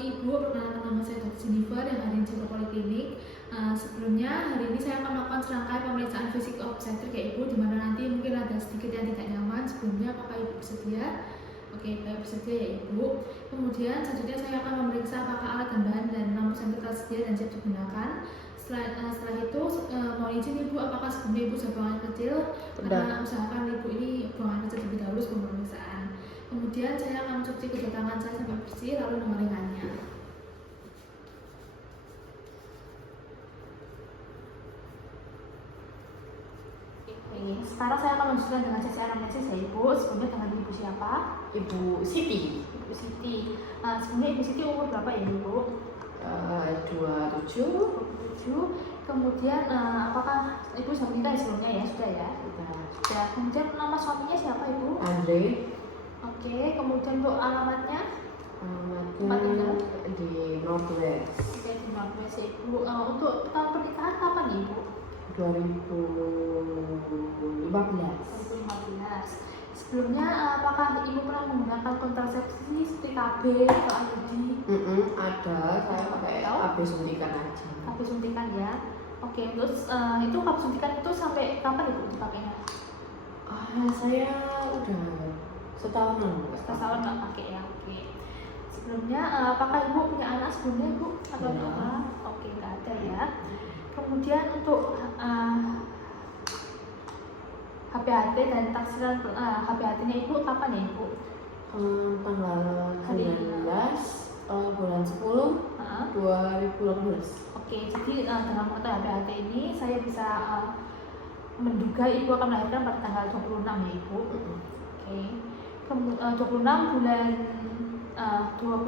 pagi Ibu, perkenalkan nama saya Dr. Jennifer yang hari ini jaga poliklinik. Sebelumnya hari ini saya akan melakukan serangkaian pemeriksaan fisik obstetrik ya Ibu, dimana nanti mungkin ada sedikit yang tidak nyaman. Sebelumnya apakah Ibu bersedia? Oke, baik, bersedia ya Ibu. Kemudian selanjutnya saya akan memeriksa apakah alat dan bahan dan lampu senter tersedia dan siap digunakan. Setelah itu mohon izin Ibu, apakah sebelumnya Ibu sudah buang air kecil? Karena usahakan Ibu ini buang air kecil terlebih dahulu sebelum pemeriksaan. Kemudian saya akan mencuci kedua tangan saya sampai bersih lalu mengeringkannya. Sekarang saya akan melanjutkan dengan sesi anamnesis ya Ibu. Sebelumnya dengan Ibu siapa? Ibu Siti. Ibu Siti. Sebelumnya Ibu Siti umur berapa ya Ibu? 27. Kemudian apakah Ibu sudah menikah sebelumnya ya? Sudah ya? Sudah. Kemudian nama suaminya siapa Ibu? Andre. Oke, kemudian untuk alamatnya? Alamatnya di Northwest. Oke, di Northwest ya Ibu. Untuk tahun pernikahan kapan ya Ibu? 2015. Sebelumnya apakah Ibu pernah menggunakan kontrasepsi seperti KB atau IUD? Ada, saya pakai AB suntikan aja. KB suntikan ya. Oke, terus itu KB suntikan itu sampai kapan Ibu dipakainya? Saya udah setahun nggak pakai ya. Oke. Sebelumnya apakah Ibu punya anak sebelumnya Ibu atau enggak? Oke, nggak ada ya. Kemudian untuk HPHT dan taksiran HPHT-nya Ibu kapan ya Ibu? Tanggal 19 bulan 10 2018. Oke, jadi dengan mengetahui HPHT ini saya bisa menduga Ibu akan melahirkan pada tanggal 26 ya Ibu. Oke. 26 bulan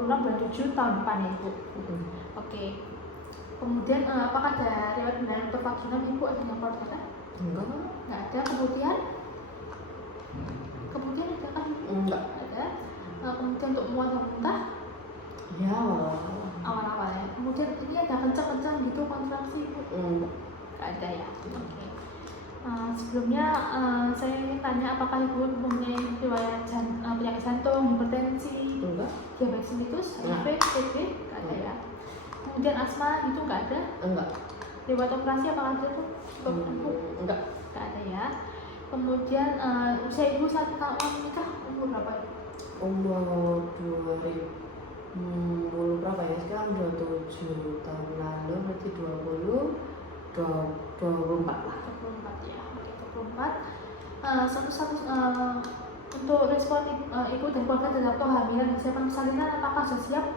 7 tahun depan ya Ibu. Oke. Kemudian apakah ada riwayat pendarahan pervaginan Ibu adanya keluarga? Enggak ada. Kemudian ada kan? Enggak ada. Kemudian untuk mual dan muntah? Ya, awal-awal ya. Kemudian ini ada kencang-kencang gitu kontraksi Ibu? Enggak ada ya. Oke. Sebelumnya saya ingin tanya apakah Ibu mempunyai riwayat penyakit jantung, hipertensi, diabetes mellitus, HIV, TB? Enggak ada ya. Kemudian asma itu enggak ada? Enggak. Riwayat operasi apakah ada tuh? Enggak ada ya. Kemudian usia Ibu saat menikah umur berapa? Umur 2000 berapa ya? Sekarang 27 tahun lalu berarti 24 lah. 24 ya. Oke, 24. Untuk respon Ibu dan keluarga terhadap kehamilan dan kesiapan persalinan apakah sudah siap?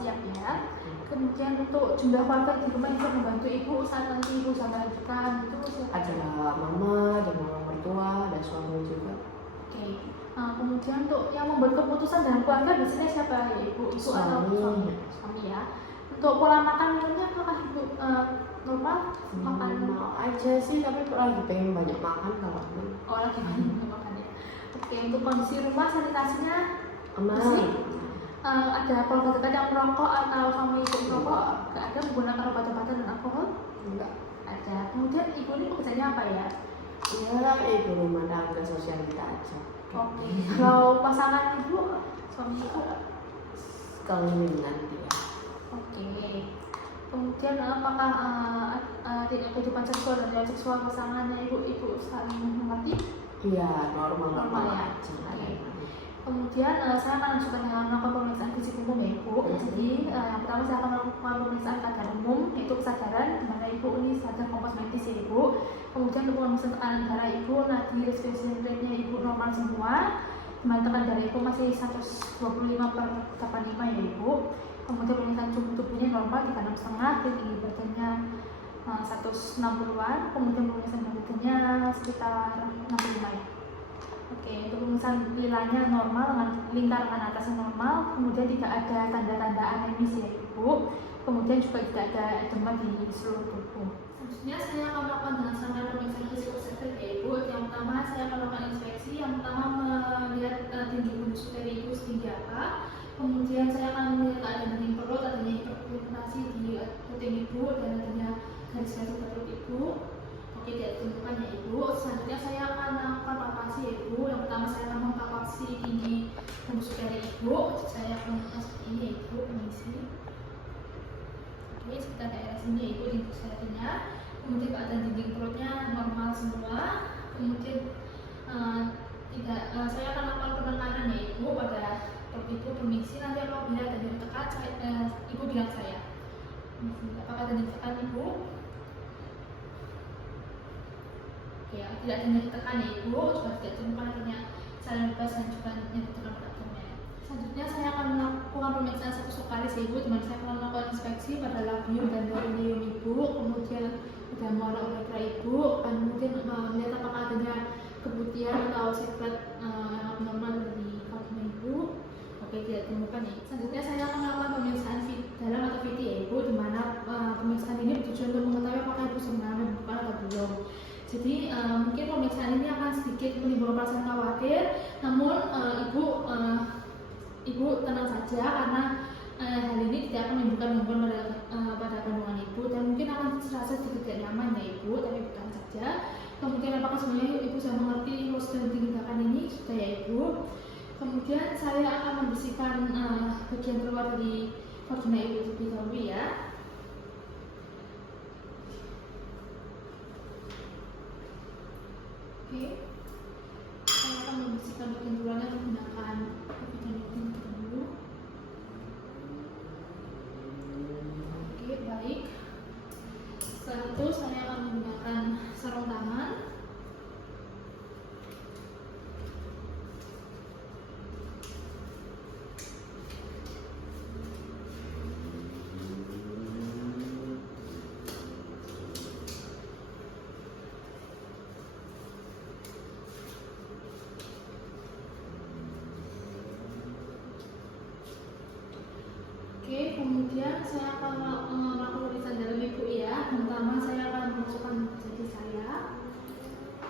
Siap ya. Kemudian untuk jumlah keluarga di rumah yang bisa membantu Ibu saat nanti Ibu sudah melahirkan itu siapa? Ada mama, ada mama mertua, ada suami juga. Oke. Kemudian untuk yang membuat keputusan dalam keluarga biasanya siapa ya Ibu? Ibu atau suami ya. Untuk pola makan minumnya apakah Ibu normal? Makan aja sih, tapi lagi pengen banyak makan kalau lagi banyak makan ya. Oke, untuk kondisi rumah sanitasinya aman. Ada keluarga dekat yang merokok atau suami Ibu merokok? Nggak ada. Menggunakan obat-obatan dan alkohol? Enggak ada. Kemudian Ibu ini pekerjaannya apa ya? Ya, ibu rumah tangga sosialita aja. Oke. Kalau pasangan Ibu, suami Ibu? Kawingan dia. Oke. Kemudian apakah kehidupan seksual dan relasi seksual pasangannya Ibu saling mengerti? Iya, normal ya. aja. Kemudian saya akan lanjutkan dengan melakukan pemeriksaan fisik umum ya Ibu. Jadi yang pertama saya akan melakukan pemeriksaan kadar umum, yaitu kesadaran, di mana Ibu ini sadar kompos medis ya Ibu. Kemudian untuk pemeriksaan tekanan darah Ibu, nadi respiration rate-nya Ibu normal semua. Di mana tekanan darah Ibu masih 125/85 ya Ibu. Kemudian pemeriksaan suhu tubuhnya normal 36,5, tinggi badannya 160-an. Kemudian pemeriksaan berat badannya sekitar 65 ya. Oke, untuk pemeriksaan lilanya normal dengan lingkaran atasnya normal, kemudian tidak ada tanda-tanda anemis ya Ibu, kemudian juga tidak ada edema di seluruh tubuh. Selanjutnya saya akan melakukan dengan serangkaian pemeriksaan fisik obstetrik ya Ibu. Yang pertama saya akan melakukan inspeksi, yang pertama melihat tinggi bundus uteri Ibu setinggi apa, kemudian saya akan melihat keadaan dinding perut, adanya hiperpigmentasi di puting Ibu dan adanya garis-garis perut Ibu. Tidak ditentukan ya Ibu. Selanjutnya saya akan melakukan palpasi ya Ibu. Yang pertama saya akan mempalpasi tinggi bundus uteri Ibu. Saya akan melakukan seperti ini ya Ibu. sini ya ibu, tinggi jarinya. Kemudian keadaan dinding perutnya normal semua. Kemudian saya akan lakukan penekanan ya ibu pada perut ibu. Permisi, nanti apabila ada nyeri tekan ibu bilang saya. Apakah ada nyeri tekan ibu? Ya, tidak ada nyeri tekan ya ibu, juga tidak ditemukan adanya saluran bebas dan juga nyeri tekan pada abdomen. Selanjutnya saya akan melakukan pemeriksaan seksualis ya ibu, dimana saya akan melakukan inspeksi pada labium dan perineum ibu, kemudian pada muara uretra ibu, kemudian melihat apakah adanya keputihan atau sekret abnormal dari vagina ibu. Oke, tidak ditemukan ya. Selanjutnya saya akan melakukan pemeriksaan dalam atau VT ya ibu, dimana pemeriksaan ini bertujuan untuk mengetahui apakah ibu sebenarnya bukan atau belum. Jadi mungkin pemeriksaan ini akan sedikit menimbulkan perasaan khawatir, namun ibu tenang saja karena hal ini tidak akan menimbulkan gangguan pada kandungan ibu dan mungkin akan terasa sedikit tidak nyaman ya ibu, tapi bukan saja. Kemudian apakah sebenarnya ibu sudah mengerti prosedur tindakan ini? Sudah ya ibu. Kemudian saya akan membersihkan bagian keluar dari vagina ibu terlebih dahulu ya. Oke, saya akan membersihkan bagian keluarnya menggunakan bagian dulu. Oke, baik. Setelah itu saya akan menggunakan sarung tangan. Oke, kemudian saya akan melakukan pemeriksaan dalam ibu ya. Pertama saya akan memasukkan jari saya.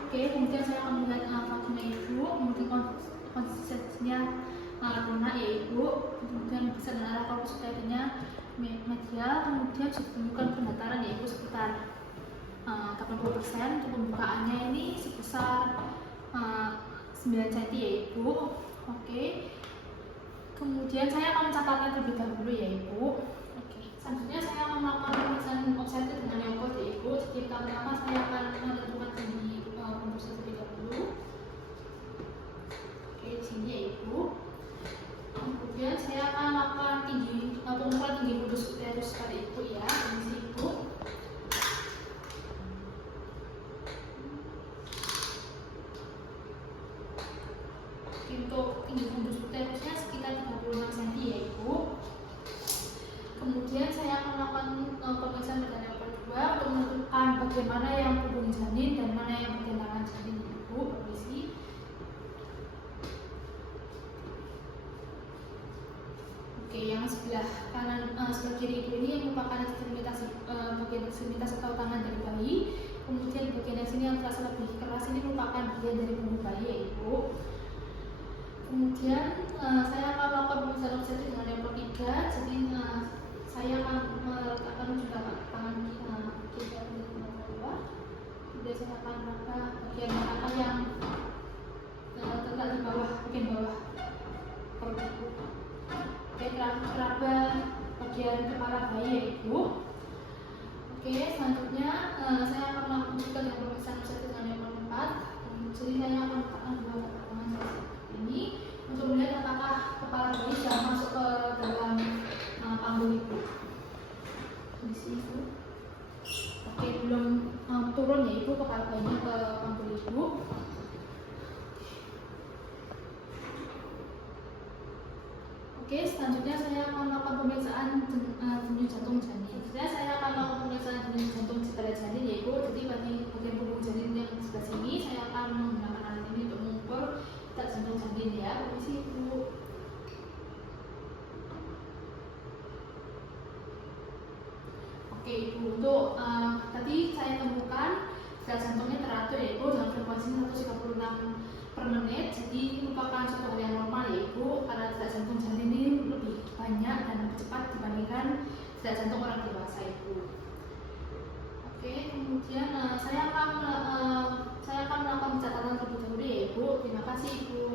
Oke, kemudian saya akan melihat vagina ibu, kemudian konsistensinya lunak ya ibu. Kemudian bisa dan arah korpus lutealnya medial. Kemudian ditemukan pendataran ya ibu sekitar 80%. Untuk pembukaannya ini sebesar 9 cm ya ibu. Oke. Kemudian saya akan mencatatnya terlebih dahulu ya ibu. Oke. Selanjutnya saya akan melakukan pemeriksaan obstetrik dengan Leopold ya ibu. Jadi pertama saya akan menentukan tinggi pembuluh terlebih dahulu. Oke, di sini ya ibu. Kemudian saya akan melakukan pengukuran tinggi pembuluh uterus pada ibu ya. Di sini ibu. Untuk tinggi pembuluh uterusnya sekitar 36 cm ya ibu. Kemudian saya akan melakukan pemeriksaan pada level 2 untuk menentukan bagian mana yang punggung janin dan mana yang bagian tangan janin ibu. Permisi. Oke, yang sebelah kanan sebelah kiri ibu ini yang merupakan ekstremitas bagian ekstremitas atau tangan dari bayi. Kemudian bagian yang sini yang terasa lebih keras ini merupakan bagian dari punggung bayi ya ibu. Kemudian saya akan melakukan pemeriksaan obstetrik dengan level 3. Jadi saya akan meletakkan juga tangan kiri ke bawah. Kemudian saya akan meraba bagian mana yang terletak di bawah, bagian bawah perut ibu. Oke, meraba bagian kepala bayi ya ibu. Oke, selanjutnya saya akan melakukan juga dengan pemeriksaan obstetrik dengan level 4. Jadi saya akan meletakkan dua tangan ini untuk melihat apakah kepala bayi sudah masuk ke dalam panggul ibu. Di sini ibu. Oke, belum turun ya ibu kepala bayinya ke panggul ibu. Oke, selanjutnya saya akan melakukan pemeriksaan denyut jantung janin. Selanjutnya saya akan melakukan pemeriksaan denyut jantung pada janin ya ibu. Jadi bagi bagian punggung janin yang sebelah sini saya akan menggunakan alat ini untuk mengukur detak jantung janin ya. Permisi ibu. Oke ibu, untuk tadi saya temukan detak jantungnya teratur ya ibu dengan frekuensi 136 per menit. Jadi ini merupakan suatu hal yang normal ya ibu, karena detak jantung janin ini lebih banyak dan lebih cepat dibandingkan detak jantung orang dewasa ibu. Oke, kemudian saya akan melakukan pencatatan terlebih dahulu ya ibu. Terima kasih ibu.